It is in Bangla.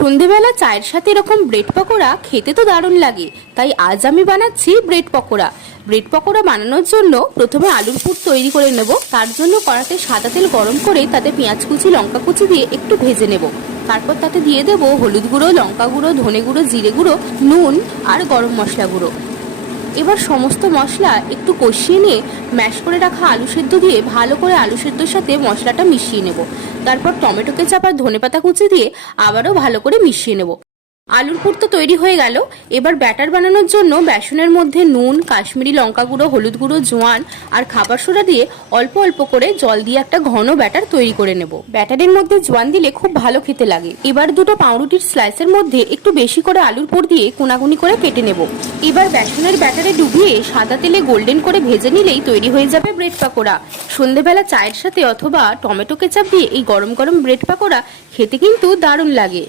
সন্ধেবেলা চায়ের সাথে এরকম ব্রেড পকোড়া খেতে তো দারুণ লাগে। তাই আজ আমি বানাচ্ছি ব্রেড পকোড়া। ব্রেড পকোড়া বানানোর জন্য প্রথমে আলুর পুর তৈরি করে নেব। তার জন্য কড়াতে সাদা তেল গরম করে তাতে পেঁয়াজ কুচি, লঙ্কা কুচি দিয়ে একটু ভেজে নেব। তারপর তাতে দিয়ে দেব হলুদ গুঁড়ো, লঙ্কা গুঁড়ো, ধনে গুঁড়ো, জিরে গুঁড়ো, নুন আর গরম মশলা গুঁড়ো। এবার সমস্ত মশলা একটু কষিয়ে নিয়ে ম্যাশ করে রাখা আলু সেদ্ধ দিয়ে ভালো করে আলু সেদ্ধর সাথে মশলাটা মিশিয়ে নেব। তারপর টমেটো কেচাপ আর ধনেপাতা কুচি দিয়ে আবারও ভালো করে মিশিয়ে নেব। আলুর পুর তো তৈরি হয়ে গেল। এবার ব্যাটার বানানোর জন্য বেসনের মধ্যে নুন, কাশ্মীরি লঙ্কা গুঁড়ো, হলুদ গুঁড়ো, জোয়ান আর খাবার সোডা দিয়ে অল্প অল্প করে জল দিয়ে একটা ঘন ব্যাটার তৈরি করে নেব। ব্যাটারের মধ্যে জোয়ান দিলে খুব ভালো খেতে লাগে। এবার দুটো পাউরুটির স্লাইসের মধ্যে একটু বেশি করে আলুর পুর দিয়ে কোনাকুনি করে কেটে নেব। এবার বেসনের ব্যাটারে ডুবিয়ে সাদা তেলে গোল্ডেন করে ভেজে নিলেই তৈরি হয়ে যাবে ব্রেড পাকোড়া। সন্ধেবেলা চায়ের সাথে অথবা টমেটো কেচাপ দিয়ে এই গরম গরম ব্রেড পাকোড়া খেতে কিন্তু দারুণ লাগে।